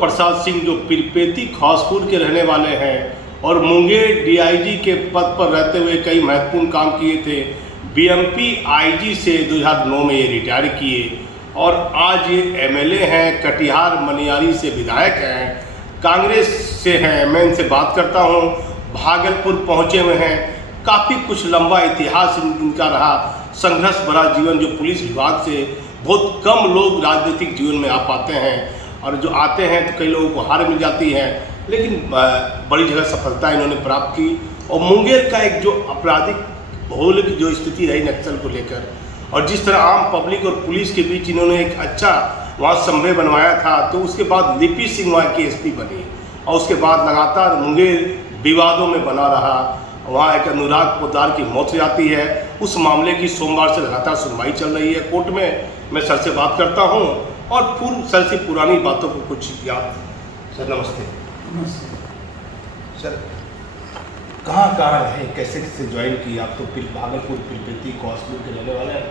प्रसाद सिंह जो पीरपेती खौसपुर के रहने वाले हैं और मुंगेर डीआईजी के पद पर रहते हुए कई महत्वपूर्ण काम किए थे। बीएमपी आईजी से 2009 में ये रिटायर किए और आज ये एमएलए हैं, कटिहार मनियारी से विधायक हैं, कांग्रेस से हैं। मैं इनसे बात करता हूँ। भागलपुर पहुँचे हुए हैं। काफ़ी कुछ लंबा इतिहास इनका रहा, संघर्ष भरा जीवन, जो पुलिस विभाग से बहुत कम लोग राजनीतिक जीवन में आ पाते हैं, और जो आते हैं तो कई लोगों को हार मिल जाती है, लेकिन बड़ी जगह सफलता इन्होंने प्राप्त की। और मुंगेर का एक जो आपराधिक भौगोलिक जो स्थिति रही नक्सल को लेकर, और जिस तरह आम पब्लिक और पुलिस के बीच इन्होंने एक अच्छा वहाँ समन्वय बनवाया था, तो उसके बाद लिपि सिंह वहाँ की एसपी बनी और उसके बाद लगातार मुंगेर विवादों में बना रहा। वहाँ एक अनुराग पोद्दार की मौत हो जाती है। उस मामले की सोमवार से लगातार सुनवाई चल रही है कोर्ट में। मैं सर से बात करता हूँ और सर से पुरानी बातों को कुछ याद। सर नमस्ते। सर कहाँ रहे, कैसे ज्वाइन की? आप तो भागलपुर पीरपेती खौसपुर के रहने वाले हैं।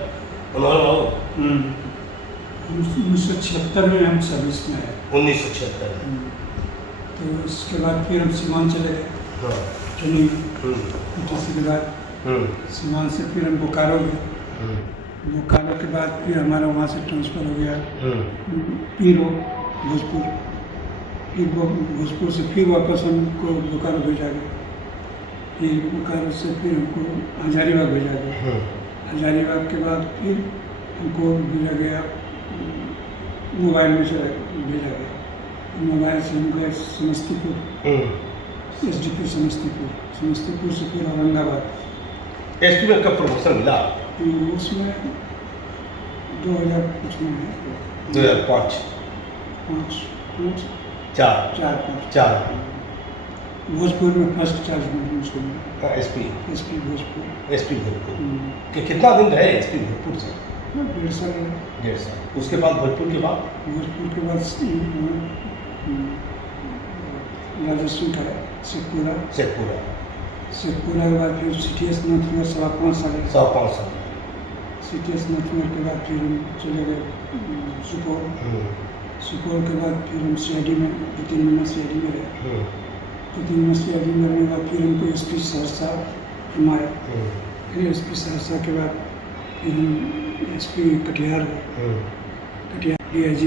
1976 में हम सर्विस में आए। 1976 में। तो उसके बाद फिर हम सीमान चले गए। ट्रेनिंग के बाद सीमान से फिर हम बोकारो गए। बोकारो के बाद फिर हमारा वहाँ से ट्रांसफ़र हो गया पीरो भोजपुर। फिर भोजपुर से फिर वापस हमको बोकारो भेजा गया। फिर बोकारो से फिर हमको हजारीबाग भेजा गया। हजारीबाग के बाद फिर हमको भेजा गया मोबाइल में से भेजा गया। मोबाइल से हम गए समस्तीपुर, एसडीपी समस्तीपुर से फिर औरंगाबाद। एसपी में कब प्रमोशन मिला? उसमें 2005 में है। 2005 4 भोजपुर में फर्स्ट चार्ज में उसको मिला। एसपी भोजपुर। कि कितना दिन रहे एसपी भोजपुर से? 1.5 साल। उसके बाद भोजपुर के बाद राजस्व का शेखपुरा शेखपुरा के बाद फिर CTS नथनगर 5.5 साल। CTS नथनगर के बाद फिर हम चले गए सुपौल के बाद फिर हम CID में 2-3 महीना CID में रहे। 2-3 महीना CID में रहने के बाद फिर हमको SP सहरसा हमारे, फिर SP सहरसा के बाद फिर हम SP कटिहार गए। DIG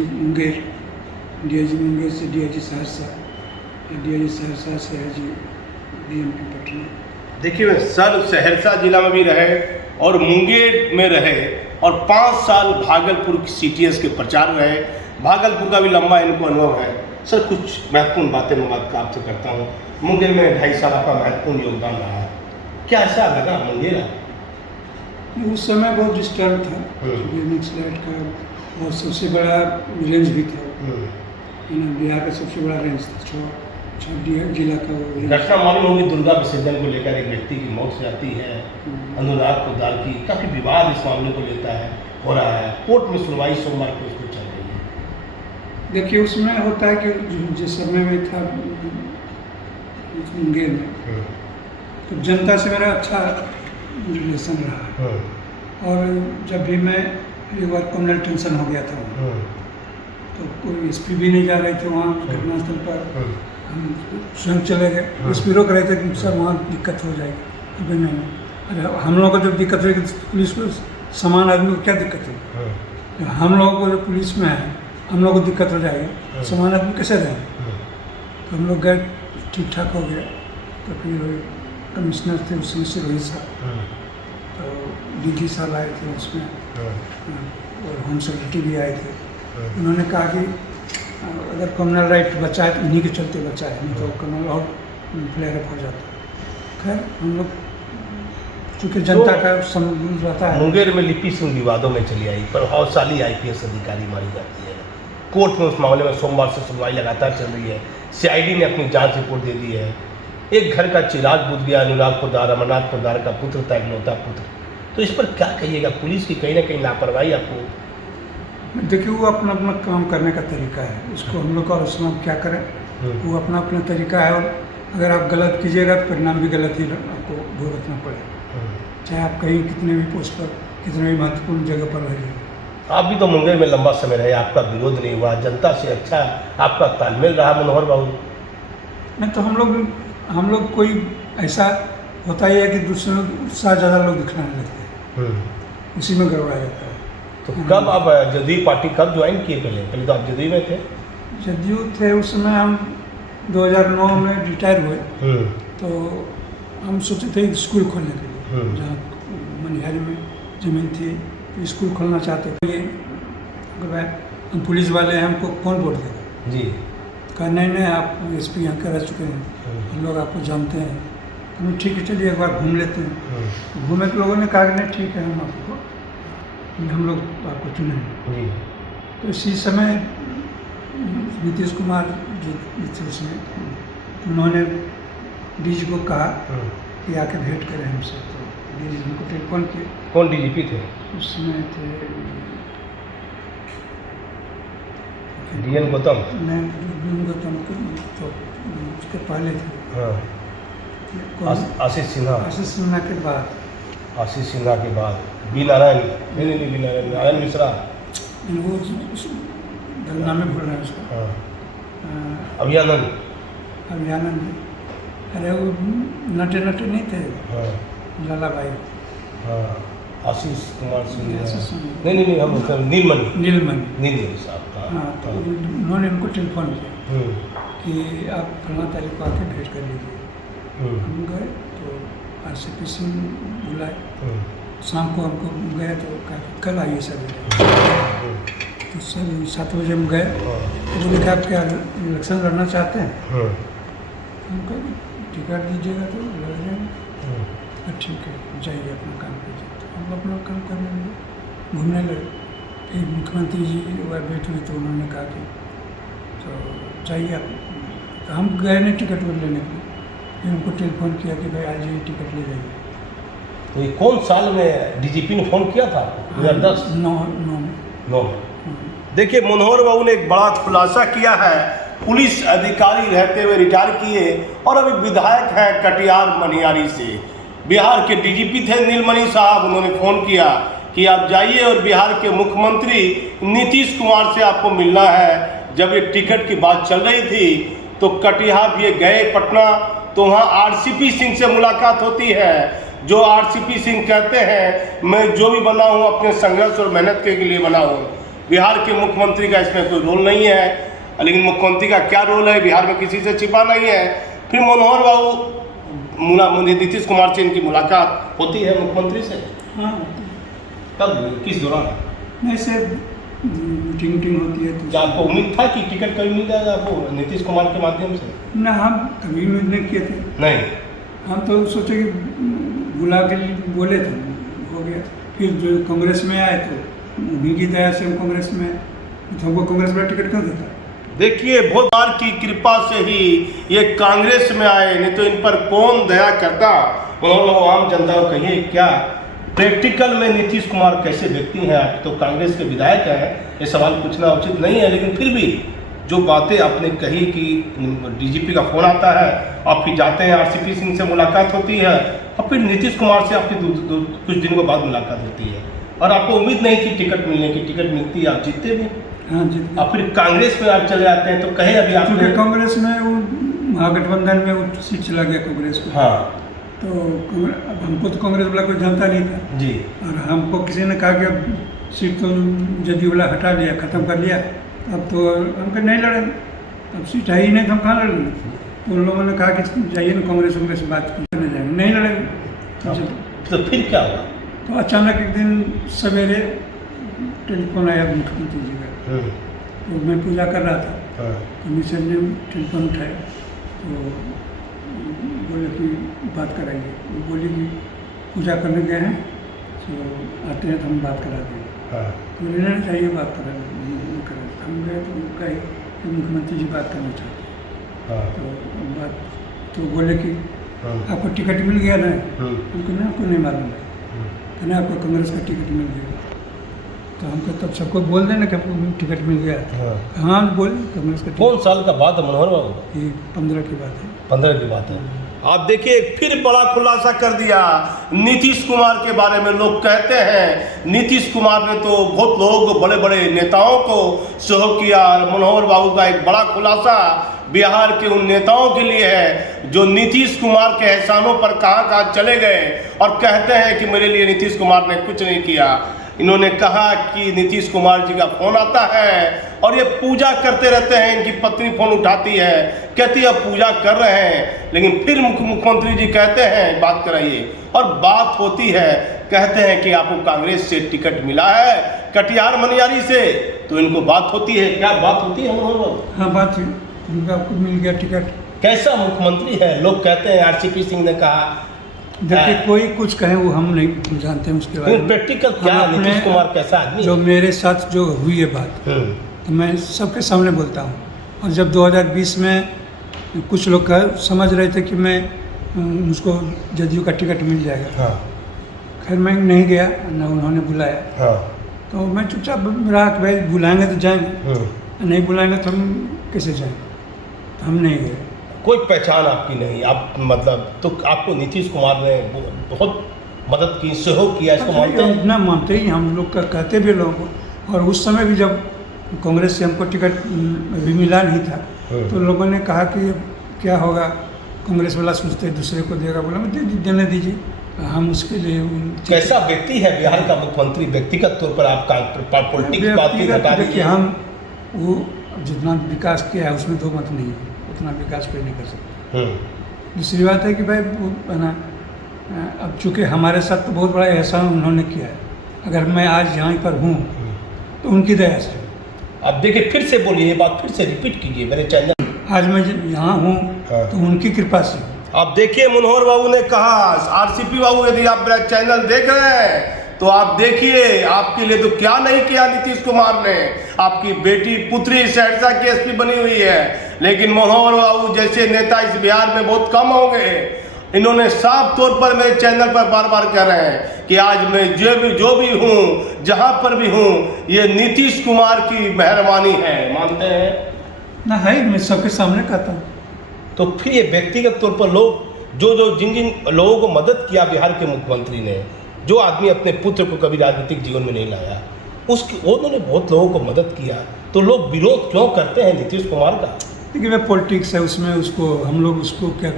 मुंगेर से DIG सहरसा, DIG सहरसा से DIG BMP पटना। देखिए सर सहरसा जिला में भी रहे और मुंगेर में रहे और 5 साल भागलपुर की CTS के प्रचार रहे। भागलपुर का भी लंबा इनको अनुभव है। सर कुछ महत्वपूर्ण बातें मैं बात आपसे करता हूँ। मुंगेर में 2.5 साल आपका महत्वपूर्ण योगदान रहा। क्या ऐसा लगा मुंगेर? उस समय बहुत डिस्टर्ब था, नक्सलाइट का, और सबसे बड़ा रेंज भी था। बिहार का सबसे बड़ा रेंज था, 6 जिला का। घटना मालूम होगी दुर्गा विसर्जन को लेकर एक व्यक्ति की मौत हो जाती है, अनुराग पोद्दार की। काफ़ी विवाद इस मामले को लेता है, हो रहा है। कोर्ट में सुनवाई सोमवार को इसको चल रही है। देखिए उसमें होता है कि जिस समय में था मुंगेर में, तो जनता से मेरा अच्छा रिलेशन रहा। और जब भी मैं एक बार कम्युनल टेंशन हो गया था, तो कोई SP भी नहीं जा रहे थे वहाँ घटनास्थल पर। हम स्वयं चले गए। SP रोक रहे थे कि सर वहाँ दिक्कत हो जाएगी। अभी नहीं, अरे हम लोगों को जब दिक्कत होगी पुलिस को, समान आदमी को क्या दिक्कत है? हम लोगों को जो पुलिस में है, हम लोगों को दिक्कत हो जाएगी, समान आदमी कैसे रहेंगे? तो हम लोग गए, ठीक ठाक हो गया। तो फिर कमिश्नर थे उसमें से रोहित साहब, तो DG साहब आए थे उसमें, और होम सेक्रेटरी भी आए थे। उन्होंने कहा कि अगर कम्युनल राइट बचा है तो इन्हीं के चलते बचा है, नहीं तो कम्युनल और फ्लेयर अप हो जाता। खैर हम लोग चूँकि जनता का समझ रहता है। मुंगेर में लिपि सिंह विवादों में चली आई, प्रभावशाली IPS अधिकारी मारी जाती है। कोर्ट में उस मामले में सोमवार से सुनवाई लगातार चल रही है। CID ने अपनी जांच रिपोर्ट दे दी है। एक घर का चिराग बुझ गया। अनुराग पोद्दार, अमरनाथ पोद्दार का पुत्र था, इकलौता पुत्र। तो इस पर क्या कहिएगा? पुलिस की कहीं ना कहीं लापरवाही आपको? देखिए वो अपना अपना काम करने का तरीका है, उसको हम लोग का आलोचना क्या करें। वो अपना अपना तरीका है, और अगर आप गलत कीजिएगा तो परिणाम भी गलत ही आपको भुगतना पड़ेगा, चाहे आप कहीं कितने भी पोस्ट पर, कितने भी महत्वपूर्ण जगह पर रहिए। आप भी तो मुंगेर में लंबा समय रहे, आपका विरोध नहीं हुआ, जनता से अच्छा आपका तालमेल रहा मनोहर बाबू। नहीं तो हम लोग कोई ऐसा होता ही है कि दूसरे लोग उत्साह ज़्यादा लोग दिखाने लगते हैं, उसी में गड़बड़ा जाता है। तो कब आप जदयू पार्टी कब ज्वाइन किए? पहले तो आप जदयू में थे। जदयू थे उस समय, हम 2009 में रिटायर हुए, तो हम सोचे थे एक स्कूल खोलने के लिए, जहाँ मनिहारी में ज़मीन थी, तो स्कूल खोलना चाहते थे। हम पुलिस वाले हैं, हमको कौन वोट देगा जी? कहा नहीं आप SP यहाँ के रह चुके हैं, हम लोग आपको जानते हैं। हमें ठीक है चलिए एक बार घूम लेते हैं। घूमे के लोगों ने कहा कि नहीं ठीक है, हम लोग आपको चुनेंगे। तो इसी समय नीतीश कुमार जो थे उसमें, उन्होंने DG को कहा कि आके भेंट करें हमसे। तो DG उनको टेलीफोन किए। कौन DGP थे? उसमें थे DN गौतम। नहीं, DN गौतम तो उसके पहले थे। आशीष सिन्हा। आशीष सिन्हा के बाद। आशीष सिन्हा के बाद बी नारायण, नहीं नारायण मिश्रा, वो नाम में भूल रहे हैं उसका। अभियानंद, अरे वो नटे नहीं थे, लाला भाई। आशीष कुमार सिंह, नहीं हम नीलमणि साहब का। हाँ, तो उन्होंने उनको टेलीफोन किया कि आप फलाना तारीख को आके भेंट कर लीजिए। हम गए तो RCP सिंह बुलाए, शाम को हमको गए तो कहा कल आइए सवेरे। तो सर 7 बजे हम गए, तो बोले कि आप क्या इलेक्शन लड़ना चाहते हैं? हम कहा टिकट दीजिएगा तो लड़ जाएंगे। ठीक है जाइए अपना काम कीजिए। तो हम अपना काम करने लगे, घूमने लगे। फिर मुख्यमंत्री जी एक बार भेंट हुई तो उन्होंने कहा कि तो जाइए आप। तो हम गए नहीं टिकट लेने के लिए, फिर उनको टेलीफोन किया कि भाई आज ये टिकट ले जाइए। तो ये कौन साल में DGP ने फ़ोन किया था? 2010? 9 में। देखिए मनोहर बाबू ने एक बड़ा खुलासा किया है। पुलिस अधिकारी रहते हुए रिटायर किए और अभी विधायक हैं कटिहार मनिहारी से। बिहार के DGP थे नीलमणि साहब, उन्होंने फ़ोन किया कि आप जाइए और बिहार के मुख्यमंत्री नीतीश कुमार से आपको मिलना है। जब ये टिकट की बात चल रही थी तो कटिहार ये गए पटना, तो वहाँ RCP सिंह से मुलाकात होती है। जो RCP सिंह कहते हैं मैं जो भी बना हूँ अपने संघर्ष और मेहनत के लिए बना हूँ। बिहार के मुख्यमंत्री का इसमें कोई रोल नहीं है, लेकिन मुख्यमंत्री का क्या रोल है बिहार में किसी से छिपा नहीं है। फिर मनोहर बाबू नीतीश कुमार से इनकी मुलाकात होती है मुख्यमंत्री से। हाँ, तब किस दौरान? नहीं से मीटिंग होती है। तो क्या आपको उम्मीद था कि टिकट कभी मिल जाएगा आपको नीतीश कुमार के माध्यम से? ना, हम कभी उम्मीद नहीं किए थे। नहीं, हम तो सोचे कि बुला के बोले थे, हो गया। फिर जो कांग्रेस में आए तो उन्हीं की दया से हम कांग्रेस में, तो हमको कांग्रेस में टिकट क्यों देता? देखिए बहुत बार की कृपा से ही ये कांग्रेस में आए, नहीं तो इन पर कौन दया करता। उन्होंने आम जनता को कहिए क्या प्रैक्टिकल में नीतीश कुमार कैसे व्यक्ति हैं? आप तो कांग्रेस के विधायक हैं, ये सवाल पूछना उचित नहीं है, लेकिन फिर भी जो बातें आपने कही कि DGP का फ़ोन आता है, आप फिर जाते हैं RCP सिंह से मुलाकात होती है, और फिर नीतीश कुमार से आपकी कुछ दिनों बाद मुलाकात होती है, और आपको उम्मीद नहीं थी टिकट मिलने की, टिकट मिलती है, आप जीतते भी। हाँ जी। अब फिर कांग्रेस में आप चले आते हैं, तो कहे अभी आप कांग्रेस में वो महागठबंधन में वो सीट चला गया कांग्रेस को। हाँ, तो अब हमको तो कांग्रेस वाला कोई जानता नहीं था जी, और हमको किसी ने कहा कि अब सीट तो जदयू वाला हटा लिया, ख़त्म कर लिया, अब तो हम कहे नहीं लड़ेंगे, अब सीट है ही नहीं तो हम कहाँ लड़ेंगे। तो उन लोगों ने कहा कि जाइए ना कांग्रेस से बात करने जाएंगे, नहीं लड़ेंगे। तो फिर क्या हुआ? तो अचानक एक दिन सवेरे टेलीफोन आया मुख्यमंत्री जी का। तो मैं पूजा कर रहा था, तो मिसेज ने टेलीफोन उठाया, तो बोले कि बात कराइए। बोली कि पूजा करने गए हैं, तो आते हैं तो हम बात करा देंगे। तो लेना चाहिए बात करा, हम गए तो कहे कि मुख्यमंत्री जी बात करना चाहते हैं। तो बात तो बोले कि आपको टिकट मिल गया ना? उनको ना आपको नहीं मालूम है, कहना आपको कांग्रेस का टिकट मिल गया। तो हमको तब सबको बोल देना कि आपको टिकट मिल गया। हाँ बोल, कांग्रेस का। कौन साल का बात है मनोहर बाबू? ये 15 की बात है। 15 की बात है। आप देखिए फिर बड़ा खुलासा कर दिया नीतीश कुमार के बारे में। लोग कहते हैं नीतीश कुमार ने तो बहुत लोग बड़े बड़े नेताओं को सहयोग किया। मनोहर बाबू का एक बड़ा खुलासा बिहार के उन नेताओं के लिए है जो नीतीश कुमार के एहसानों पर कहाँ कहाँ चले गए और कहते हैं कि मेरे लिए नीतीश कुमार ने कुछ नहीं किया। इन्होंने कहा कि नीतीश कुमार जी का फोन आता है और ये पूजा करते रहते हैं। इनकी पत्नी फोन उठाती है, कहती है पूजा कर रहे हैं, लेकिन फिर मुख्यमंत्री जी कहते हैं बात कराइए और बात होती है। कहते हैं कि आपको कांग्रेस से टिकट मिला है कटिहार मनियारी से, तो इनको बात होती है। क्या बात होती है मनोहर बाबू? हाँ बात हुई, उनका आपको मिल गया टिकट। कैसा मुख्यमंत्री है? लोग कहते हैं आरसीपी सिंह ने कहा। देखिए कोई कुछ कहे वो हम नहीं जानते हैं उसके बारे में। प्रैक्टिकल क्या नीतीश कुमार कैसा आदमी जो मेरे साथ जो हुई है बात, तो मैं सबके सामने बोलता हूँ। और जब 2020 में कुछ लोग समझ रहे थे कि मैं उसको जदयू का टिकट मिल जाएगा, हाँ। खैर मैं नहीं गया, न उन्होंने बुलाया, हाँ। तो मैं चुपचाप रहा कि भाई बुलाएंगे तो जाएंगे, नहीं बुलाएंगे तो हम कैसे जाएंगे, तो हम नहीं गए। कोई पहचान आपकी नहीं, आप मतलब तो आपको नीतीश कुमार ने बहुत मदद की, सहयोग किया, इसको मानते हैं? ना मानते ही, हम लोग का कहते भी लोगों को। और उस समय भी जब कांग्रेस से हमको टिकट भी मिला नहीं था, तो लोगों ने कहा कि क्या होगा, कांग्रेस वाला सोचते दूसरे को देगा, बोला मैं देने दीजिए, हम उसके लिए। कैसा व्यक्ति है बिहार का मुख्यमंत्री? व्यक्तिगत तौर पर आपका पॉलिटिक्स बात की हटा दीजिए। हम वो जितना विकास किया है उसमें दो मत नहीं है, उतना विकास कोई नहीं कर सकता। दूसरी बात है कि भाई वो है ना, अब चूँकि हमारे साथ तो बहुत बड़ा एहसान उन्होंने किया है, अगर मैं आज यहाँ पर हूँ तो उनकी दया से। अब देखिए फिर से बोलिए, ये बात फिर से रिपीट कीजिए मेरे चैनल। आज मैं यहाँ हूँ तो उनकी कृपा से। अब देखिए मनोहर बाबू ने कहा, आरसीपी बाबू यदि आप मेरा चैनल देख रहे हैं तो आप देखिए, आपके लिए तो क्या नहीं किया नीतीश कुमार ने। आपकी बेटी पुत्री सहरसा की एसपी बनी हुई है, लेकिन मनोहर बाबू जैसे नेता इस बिहार में बहुत कम होंगे। इन्होंने साफ तौर पर मेरे चैनल पर बार बार कह रहे हैं कि आज मैं जो भी हूँ, जहाँ पर भी हूँ, ये नीतीश कुमार की मेहरबानी है। मानते हैं ना? है, मैं सबके सामने कहता हूँ। तो फिर ये व्यक्तिगत तौर पर लोग जिन लोगों को मदद किया बिहार के मुख्यमंत्री ने, जो आदमी अपने पुत्र को कभी राजनीतिक जीवन में नहीं लाया, उन्होंने बहुत लोगों को मदद किया, तो लोग विरोध क्यों करते हैं नीतीश कुमार का? देखिए मैं पॉलिटिक्स है उसमें, उसको हम लोग उसको क्या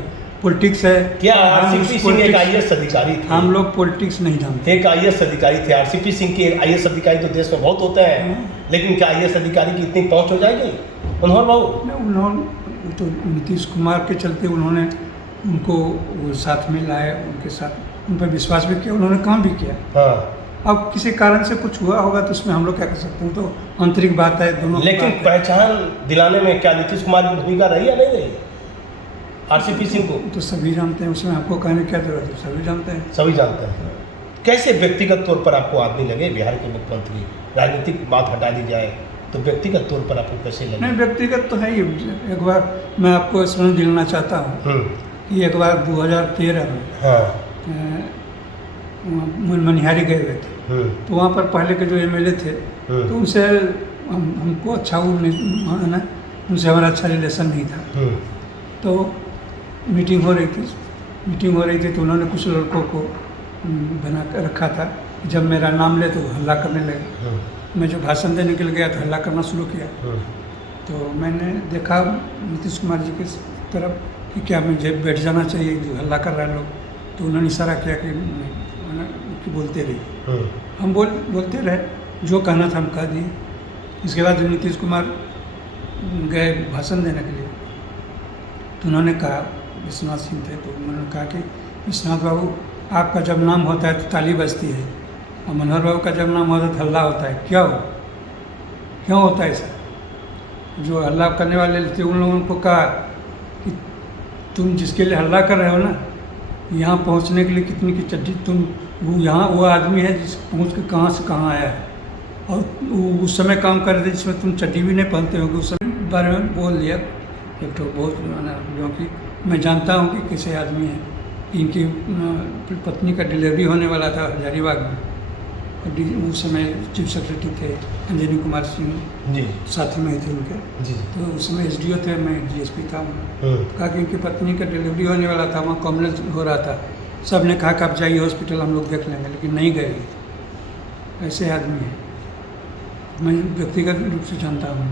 पॉलिटिक्स है क्या? आरसीपी सिंह एक आईएएस अधिकारी थे। हम लोग पॉलिटिक्स नहीं जानते। एक आईएएस अधिकारी थे आरसीपी सिंह के। आईएएस अधिकारी तो देश में बहुत होते हैं, लेकिन क्या आईएएस अधिकारी की इतनी पहुंच हो जाएगी मनोहर बाबू? उन्होंने तो नीतीश कुमार के चलते उन्होंने उनको वो साथ में लाए, उनके साथ उन पर विश्वास भी किया, उन्होंने काम भी किया। हाँ। अब किसी कारण से कुछ हुआ होगा तो उसमें हम लोग क्या कर सकते हैं, तो आंतरिक बात है दोनों। लेकिन पहचान दिलाने में क्या नीतीश कुमार की भूमिका रही या नहीं रही आरसीपी सिंह को? तो सभी जानते हैं, उसमें आपको कहने क्या जरूरत है, सभी जानते हैं। सभी जानते हैं। कैसे व्यक्तिगत तौर पर आपको आदमी लगे बिहार के मुख्यमंत्री? राजनीतिक बात हटा दी जाए तो व्यक्तिगत तौर पर आपको कैसे लगे? नहीं, व्यक्तिगत तो है ही। एक बार मैं आपको स्मरण दिलाना चाहता हूँ कि एक बार 2013 में मनिहारी गए हुए थे, तो वहाँ पर पहले के जो एमएलए थे, तो उनसे हमको अच्छा उनसे हमारा अच्छा रिलेशन नहीं था। तो मीटिंग हो रही थी तो उन्होंने कुछ लड़कों को बना कर रखा था, जब मेरा नाम ले तो हल्ला करने लगे। मैं जो भाषण देने के लिए गया तो हल्ला करना शुरू किया। तो मैंने देखा नीतीश कुमार जी की तरफ कि क्या मुझे बैठ जाना चाहिए, जो हल्ला कर रहे हैं लोग। तो उन्होंने इशारा किया कि बोलते रहिए। हम बोलते रहे, जो कहना था हम कह दिए। इसके बाद जब नीतीश कुमार गए भाषण देने के लिए, तो उन्होंने कहा, विश्वनाथ सिंह थे, तो उन्होंने कहा कि विश्वनाथ बाबू, आपका जब नाम होता है तो ताली बजती है, और मनोहर बाबू का जब नाम होता है तो हल्ला होता है, क्यों होता है ऐसा? जो हल्ला करने वाले थे उन लोगों को कहा कि तुम जिसके लिए हल्ला कर रहे हो ना, यहाँ पहुँचने के लिए कितनी की चड्डी, तुम वो आदमी है जिस पहुँच के कहाँ से कहाँ आया है, और उस समय काम कर रहे थे जिसमें तुम चड्डी भी नहीं पहनते होगे। उस समय बारे में बोल दिया एक तो बहुत, क्योंकि मैं जानता हूँ कि कैसे आदमी है। इनकी पत्नी का डिलीवरी होने वाला था हजारीबाग में, उस समय चीफ सेक्रेटरी थे अंजनी कुमार सिंह जी साथी में थे उनके। जी तो उस समय एसडीओ थे, मैं डीएसपी था वहाँ। कहा कि उनकी पत्नी का डिलीवरी होने वाला था, वहाँ कॉम्बलेंस हो रहा था। सब ने कहा कि आप जाइए हॉस्पिटल, हम लोग देख लेंगे, लेकिन नहीं गए। ऐसे आदमी हैं, मैं व्यक्तिगत रूप से जानता हूँ।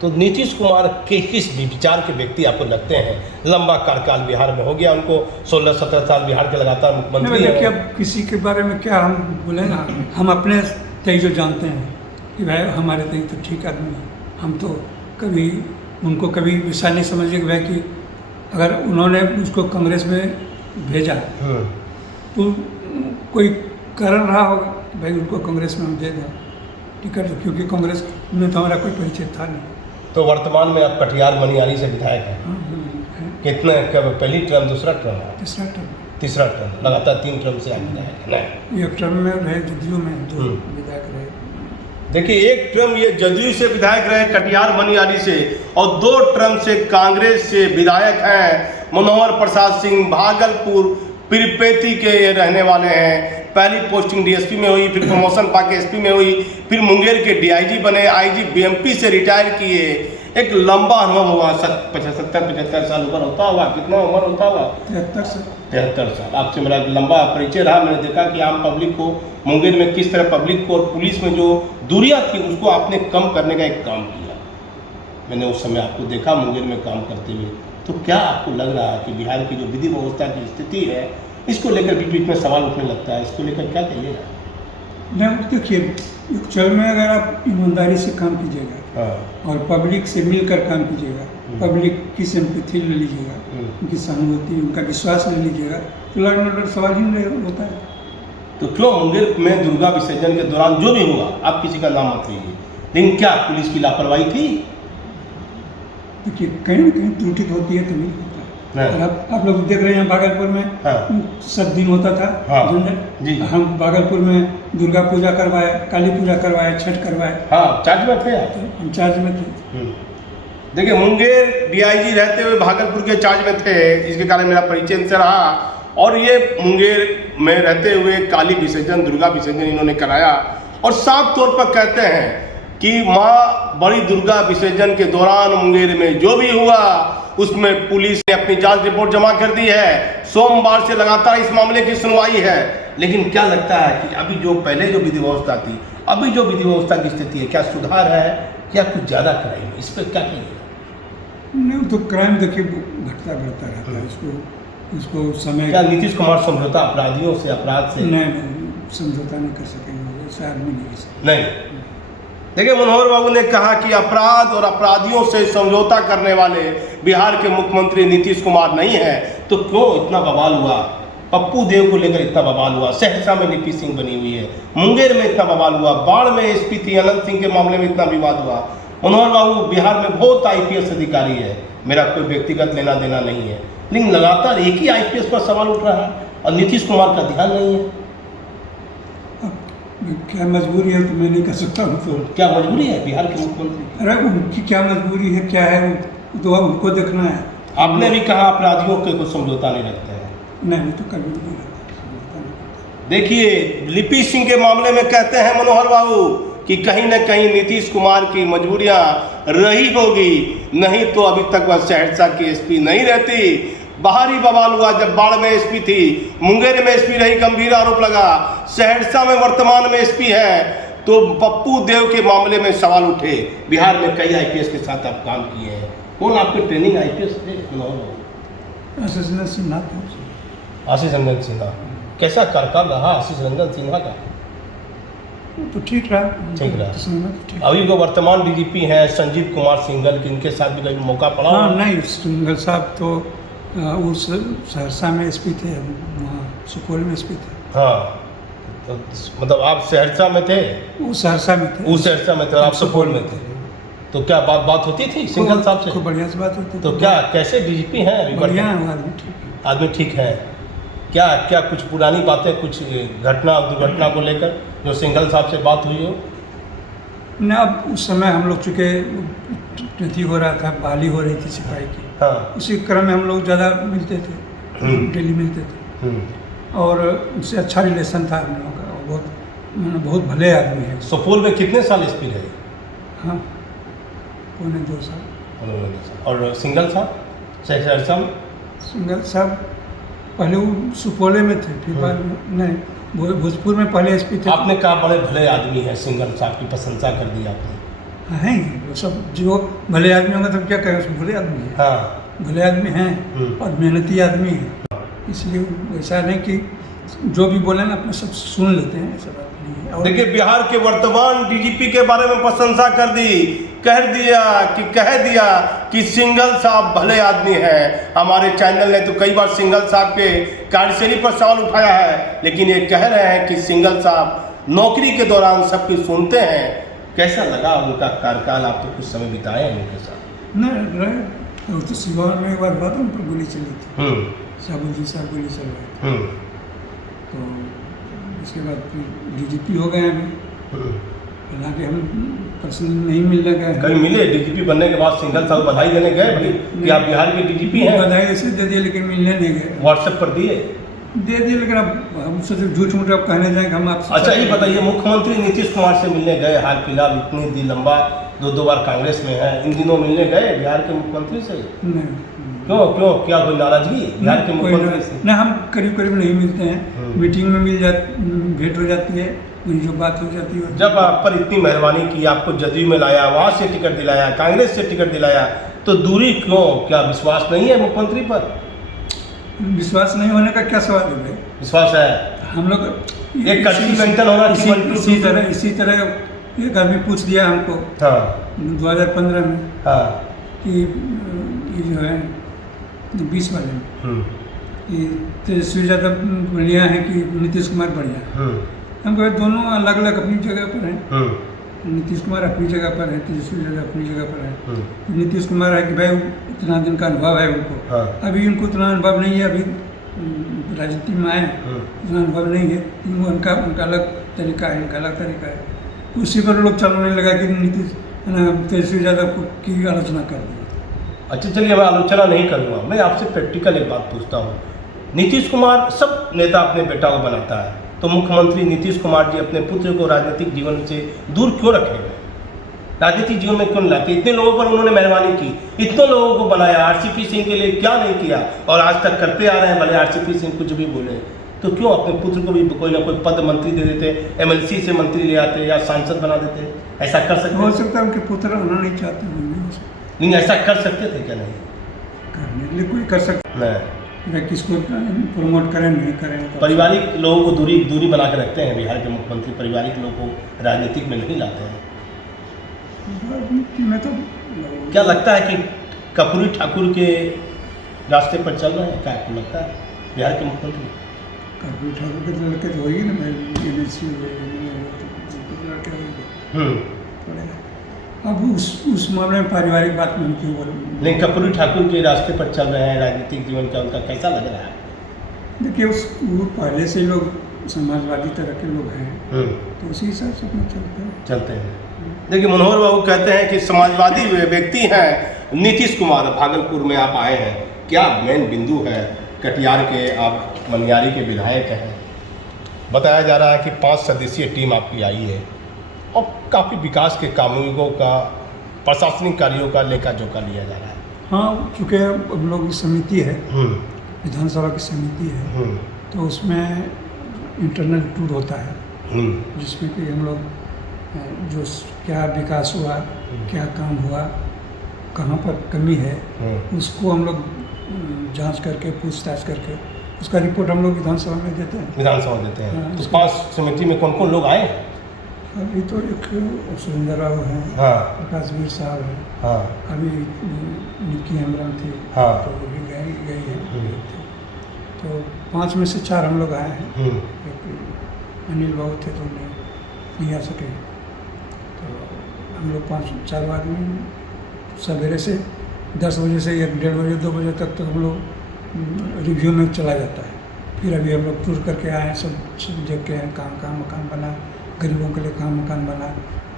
तो नीतीश कुमार के किस विचार के व्यक्ति आपको लगते हैं? लंबा कार्यकाल बिहार में हो गया उनको, 16-17 साल बिहार के लगातार मुख्यमंत्री देखिए, अब किसी के बारे में क्या हम बोले ना, हम अपने तय जो जानते हैं कि भाई हमारे तय तो ठीक आदमी है। हम तो कभी उनको कभी विषय नहीं समझे कि भाई कि अगर उन्होंने उसको कांग्रेस में भेजा तो कोई कारण रहा होगा कि भाई उनको कांग्रेस में हम दे दें टिकट, क्योंकि कांग्रेस में तो हमारा कोई परिचय था नहीं। तो वर्तमान में आप कटिहार मनिहारी से विधायक हैं। कितने, कब पहली टर्म, दूसरा टर्म? तीसरा टर्म, लगातार 3 टर्म से आप विधायक हैं। एक टर्म में रहे, जदयू में 2 विधायक रहे। देखिए, एक टर्म ये जदयू से विधायक रहे कटिहार मनिहारी से, और 2 टर्म से कांग्रेस से विधायक हैं। मनोहर प्रसाद सिंह भागलपुर पीरपेती के रहने वाले हैं। पहली पोस्टिंग डीएसपी में हुई, फिर प्रमोशन पाके एसपी में हुई, फिर मुंगेर के डीआईजी बने, आईजी बीएमपी से रिटायर किए। एक लंबा अनुभव हुआ, 70-75 साल उम्र होता होगा। कितना उम्र होता होगा? 73 साल। आपसे मेरा लंबा परिचय रहा। मैंने देखा कि आम पब्लिक को, मुंगेर में किस तरह पब्लिक को और पुलिस में जो दूरियां थी उसको आपने कम करने का एक काम किया। मैंने उस समय आपको देखा मुंगेर में काम करते हुए। तो क्या आपको लग रहा है कि बिहार की जो विधि व्यवस्था की स्थिति है, इसको लेकर बीच बीच में सवाल उठने लगता है, इसको लेकर क्या कहिएगा? नहीं, देखिए, एक्चुअल में अगर आप ईमानदारी से काम कीजिएगा और पब्लिक से मिलकर काम कीजिएगा, पब्लिक की सिंपैथी ले लीजिएगा, उनकी सहानुभूति, उनका विश्वास ले लीजिएगा, तो लड़ लड़ सवाल ही नहीं होता है। तो क्यों मुंगेर में दुर्गा विसर्जन के दौरान जो भी हुआ, आप किसी का नाम मत लीजिए, लेकिन क्या पुलिस की लापरवाही थी? देखिए, कहीं ना कहीं त्रुटि होती है, तभी होता है। और आप लोग देख रहे हैं भागलपुर में 7 दिन होता था जी। हम भागलपुर में दुर्गा पूजा करवाए, काली पूजा करवाए, छठ करवाए। चार्ज में थे आप? हम चार्ज में थे। देखिए, मुंगेर डीआईजी रहते हुए भागलपुर के चार्ज में थे, इसके कारण मेरा परिचय इनसे रहा। और ये मुंगेर में रहते हुए काली विसर्जन, दुर्गा विसर्जन इन्होंने कराया। और साफ तौर पर कहते हैं कि माँ बड़ी दुर्गा विसर्जन के दौरान मुंगेर में जो भी हुआ उसमें पुलिस ने अपनी जांच रिपोर्ट जमा कर दी है। सोमवार से लगातार इस मामले की सुनवाई है। लेकिन क्या लगता है कि अभी जो पहले जो विधि व्यवस्था थी, अभी जो विधि व्यवस्था की स्थिति है, क्या सुधार है, क्या कुछ ज़्यादा क्राइम है? इस पर क्या कहिएगा? नहीं, तो क्राइम देखिए घटता बढ़ता रहता है। उसको समय, क्या नीतीश कुमार समझौता अपराधियों से, अपराध से? नहीं, समझौता नहीं कर सकेंगे, ऐसा आदमी नहीं। देखिए, मनोहर बाबू ने कहा कि अपराध और अपराधियों से समझौता करने वाले बिहार के मुख्यमंत्री नीतीश कुमार नहीं है। तो क्यों इतना बवाल हुआ? पप्पू देव को लेकर इतना बवाल हुआ, सहरसा में लिपि सिंह बनी हुई है, मुंगेर में इतना बवाल हुआ, बाढ़ में एसपी थी अनंत सिंह के मामले में इतना विवाद हुआ। मनोहर बाबू बिहार में बहुत आईपीएस अधिकारी है, मेरा कोई व्यक्तिगत लेना देना नहीं है, लेकिन लगातार एक ही आईपीएस पर सवाल उठ रहा है और नीतीश कुमार का ध्यान नहीं है। क्या मजबूरी है तो मैं नहीं कर सकता हूँ। तो क्या मजबूरी है बिहार के मुख्यमंत्री? अरे उनकी क्या मजबूरी है, क्या है, तो उनको देखना है। आपने भी कहा अपराधियों के कोई समझौता नहीं रखते हैं। नहीं, तो कभी नहीं रखता। देखिए, लिपि सिंह के मामले में कहते हैं मनोहर बाबू कि कहीं न कहीं नीतीश कुमार की मजबूरियां रही होगी, नहीं तो अभी तक वह सहरसा की एसपी नहीं रहती। बाहरी बवाल हुआ जब बाढ़ में एसपी थी, मुंगेर में एसपी रही, गंभीर आरोप लगा। सहरसा में वर्तमान में एसपी है, तो पप्पू देव के मामले में सवाल उठे। बिहार में कई आईपीएस के साथ आप काम किए हैं, कौन आपके ट्रेनिंग आईपीएस थे? आशीष रंजन सिन्हा। आशीष रंजन सिन्हा कैसा कार्यकाल रहा आशीष रंजन सिन्हा का? तो ठीक रहा। अभी वो वर्तमान डीजीपी हैं संजीव कुमार सिंघल, इनके साथ भी कभी मौका पड़ा? हाँ, नहीं, सिंघल साहब तो उस सहरसा में एसपी थे, वहाँ सुपौल में एसपी थे। हाँ, तो मतलब आप सहरसा में थे? वो सहरसा में थे। वो सहरसा में थे, आप सुपौल में थे। तो क्या बात होती थी सिंघल साहब से? खूब बढ़िया से बात होती थी। तो क्या कैसे डीजीपी हैं अभी? बढ़िया है, आदमी ठीक है। क्या कुछ पुरानी बातें, कुछ घटना दुर्घटना को लेकर जो सिंघल साहब से बात हुई हो? न, अब उस समय हम लोग चूँकि अथी हो रहा था, बहाली हो रही थी सिपाही की। हाँ। उसी क्रम में हम लोग ज़्यादा मिलते थे, डेली मिलते थे, और उनसे अच्छा रिलेशन था हम लोगों का। बहुत मैंने बहुत भले आदमी है। सुपौल में कितने साल एसपी रहे? हाँ, 2.25 साल। और सिंगल साहब, शहर साहब? सिंगल साहब पहले वो सुपौले में थे, फिर बाद में नहीं, भोजपुर में पहले एसपी थे। आपने कहा बड़े भले आदमी हैं, सिंगल साहब की प्रशंसा कर दी आपने। हैं वो सब, जो भले आदमी होंगे तो क्या कहें, उसमें भले आदमी है। हाँ, भले आदमी हैं और मेहनती आदमी है, इसलिए वैसा नहीं कि जो भी बोले ना अपने सब सुन लेते हैं, ऐसा बात नहीं है। और देखिए, बिहार के वर्तमान डीजीपी के बारे में प्रशंसा कर दी, कह दिया कि सिंघल साहब भले आदमी हैं। हमारे चैनल ने तो कई बार सिंघल साहब के कार्यशैली पर सवाल उठाया है, लेकिन ये कह रहे हैं कि सिंघल साहब नौकरी के दौरान सब कुछ सुनते हैं। कैसा लगा उनका कार्यकाल? आप तो कुछ समय बिताए हैं उनके साथ। नहीं रहे, वो तो सिवान में एक बार बात उन पर गोली चली थी, साबुद्दीन साहब गोली चल रहे थे, तो उसके बाद फिर डीजीपी हो गए अभी। हालांकि हम पर्सनल नहीं मिलने गए। कहीं मिले डीजीपी बनने के बाद? सिंघल साहब बधाई देने गए भाई कि आप बिहार के डीजीपी हैं? बधाई ऐसे दे दिए, लेकिन मिलने नहीं गए। व्हाट्सएप पर दिए? दे दिए, लेकिन अब हम सोचे झूठ मूठ अब कहने जाएंगे हम आपसे। अच्छा, ये बताइए, मुख्यमंत्री नीतीश कुमार से मिलने गए हाल फिलहाल, इतनी दिन लंबा 2 बार कांग्रेस में है, इन दिनों मिलने गए बिहार के मुख्यमंत्री से? नहीं। क्यों, क्या कोई नाराजगी बिहार के मुख्यमंत्री से? नहीं, हम करीब नहीं मिलते हैं, मीटिंग में भेंट हो जाती है, वही जो बात हो जाती है। जब आप पर इतनी मेहरबानी की, आपको जदयू में लाया, वहाँ से टिकट दिलाया, कांग्रेस से टिकट दिलाया, तो दूरी क्यों? क्या विश्वास नहीं है मुख्यमंत्री पर? विश्वास नहीं होने का क्या सवाल है? विश्वास है। हम लोग एक कच्ची मेंटल होना चाहिए। इसी तरह एक आदमी पूछ दिया हमको, हाँ, 2015 में, हाँ, कि ये जो है 20 वाले में कि तेजस्वी यादव बढ़िया है कि नीतीश कुमार बढ़िया? हम कहे दोनों अलग अलग अपनी जगह पर हैं। नीतीश कुमार अपनी जगह पर है, तेजस्वी यादव अपनी जगह पर है। नीतीश कुमार है कि भाई इतना दिन का अनुभव है उनको, हाँ। अभी उनको इतना अनुभव नहीं है, अभी राजनीति में आए, इतना अनुभव नहीं है, उनका अलग तरीका है, इनका अलग तरीका है। उसी पर लोग चलने लगा कि नीतीश तेजस्वी यादव की आलोचना कर दी। अच्छा, चलिए, मैं आलोचना नहीं करूँगा, मैं आपसे प्रैक्टिकल एक बात पूछता हूँ। नीतीश कुमार, सब नेता अपने बेटा को बनाता है, तो मुख्यमंत्री नीतीश कुमार जी अपने पुत्र को राजनीतिक जीवन से दूर क्यों रखेंगे? राजनीतिक जीवन में क्यों लाते? इतने लोगों पर उन्होंने मेहरबानी की, इतने लोगों को बनाया, आरसीपी सिंह के लिए क्या नहीं किया, और आज तक करते आ रहे हैं। भले आरसीपी सिंह कुछ भी बोले, तो क्यों अपने पुत्र को भी कोई ना कोई पद मंत्री दे देते, एमएलसी से मंत्री ले आते या सांसद बना देते? ऐसा कर सकते? हो सकता है उनके पुत्र होना नहीं चाहते होंगे, नहीं, ऐसा कर सकते थे क्या? नहीं करने के लिए कोई कर सकता नहीं। किसको प्रमोट करें नहीं करें। पारिवारिक लोगों को दूरी बना के रखते हैं बिहार के मुख्यमंत्री, पारिवारिक लोगों को राजनीतिक में नहीं लाते हैं। राजनीति में तो क्या लगता है कि कर्पूरी ठाकुर के रास्ते पर चल रहे हैं? क्या आपको लगता है बिहार के मुख्यमंत्री? कर्पूरी ठाकुर के लड़के तो होगी ना, लड़के। अब उस मामले में पारिवारिक बात में क्यों बोलूँ? लेकिन कर्पूरी ठाकुर के रास्ते पर चल रहे हैं, राजनीतिक जीवन का उनका कैसा लग रहा है? देखिए, वो पहले से लोग समाजवादी तरह के लोग हैं, तो उसी हिसाब से अपना चलते हैं। देखिए, मनोहर बाबू कहते हैं कि समाजवादी व्यक्ति हैं नीतीश कुमार। भागलपुर में आप आए हैं, क्या मेन बिंदु है? कटिहार के आप मनियारी के विधायक हैं, बताया जा रहा है कि 5 सदस्यीय टीम आपकी आई है और काफ़ी विकास के कामों का, प्रशासनिक कार्यों का लेखा जोखा लिया जा रहा है। हाँ, चूँकि हम लोग की समिति है, विधानसभा की समिति है, तो उसमें इंटरनल टूर होता है, जिसमें कि हम लोग जो क्या विकास हुआ, क्या काम हुआ, कहाँ पर कमी है, उसको हम लोग जांच करके, पूछताछ करके उसका रिपोर्ट हम लोग विधानसभा में देते हैं। विधानसभा देते हैं। तो 5 समिति में कौन कौन लोग आए? अभी तो एक सुरेंद्र राव हैं, हाँ, प्रकाश वीर साहब हैं, हाँ, अभी निक्की हेम्ब्रम थी, हाँ, तो वो भी गई है। तो 5 में से 4 हम लोग आए हैं। एक अनिल बाबू थे तो नहीं आ सके, तो हम लोग 5-4 आदमी सवेरे से 10 बजे से 1-1:30 बजे 2 बजे तक तो हम लोग रिव्यू में चला जाता है। फिर अभी हम लोग टूर करके आए हैं, सब देख के हैं, कहाँ कहाँ मकान बना, गरीबों के लिए कहाँ मकान बना,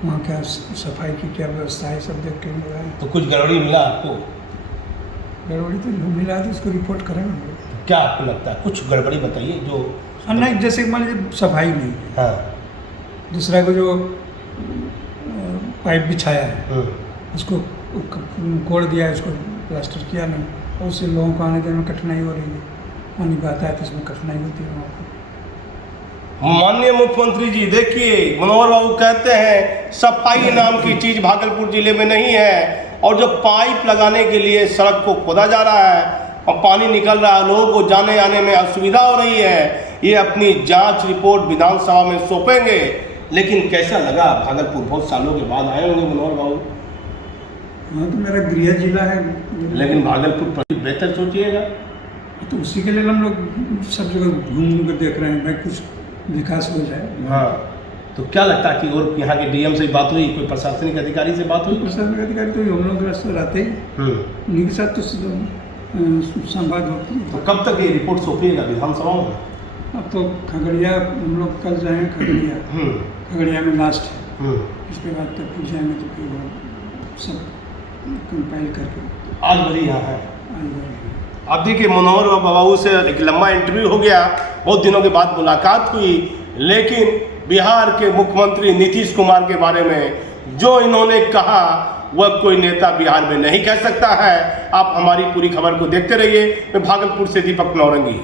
वहाँ क्या सफाई की क्या व्यवस्था है, सब देख के हम लोग आए। तो कुछ गड़बड़ी मिला आपको? गड़बड़ी तो मिला तो उसको रिपोर्ट करेंगे हम लोग। तो क्या आपको लगता है? कुछ गड़बड़ी बताइए जो। नहीं, जैसे मान लीजिए सफाई नहीं है, हाँ, दूसरा को जो पाइप बिछाया है उसको कोड़ दिया है, उसको प्लास्टर किया नहीं, और उससे लोगों को आने जाने में कठिनाई हो रही है। पानी बहता है तो इसमें कठिनाई होती है वहाँ पर। माननीय मुख्यमंत्री जी देखिए, मनोहर बाबू कहते हैं सफाई नाम की चीज भागलपुर जिले में नहीं है, और जो पाइप लगाने के लिए सड़क को खोदा जा रहा है और पानी निकल रहा है, लोगों को जाने आने में असुविधा हो रही है, ये अपनी जांच रिपोर्ट विधानसभा में सौंपेंगे। लेकिन कैसा लगा भागलपुर, बहुत सालों के बाद आए होंगे मनोहर बाबू? हाँ, तो मेरा गृह जिला है, लेकिन भागलपुर पर बेहतर सोचिएगा। तो उसी के लिए हम लोग सब जगह घूम कर देख रहे हैं भाई, कुछ विकास हो जाए। हाँ, तो क्या लगता है कि और यहाँ के डीएम से बात हुई, कोई प्रशासनिक अधिकारी से बात हुई? प्रशासनिक अधिकारी तो हम लोग रास्ते रहते ही, उन्हीं के साथ तो संवाद होती है। तो कब तक ये रिपोर्ट सौंपिएगा विधानसभा में? अब तो खगड़िया हम लोग कल जाएंगे, खगड़िया में लास्ट है, इसके बाद तक फिर जाएंगे तो फिर वो सब कंपाइल करके आज भरी यहाँ है। आज भरी। अब देखिए, मनोहर बाबू से एक लंबा इंटरव्यू हो गया, बहुत दिनों के बाद मुलाकात हुई, लेकिन बिहार के मुख्यमंत्री नीतीश कुमार के बारे में जो इन्होंने कहा वह कोई नेता बिहार में नहीं कह सकता है। आप हमारी पूरी खबर को देखते रहिए। मैं भागलपुर से दीपक नौरंगी।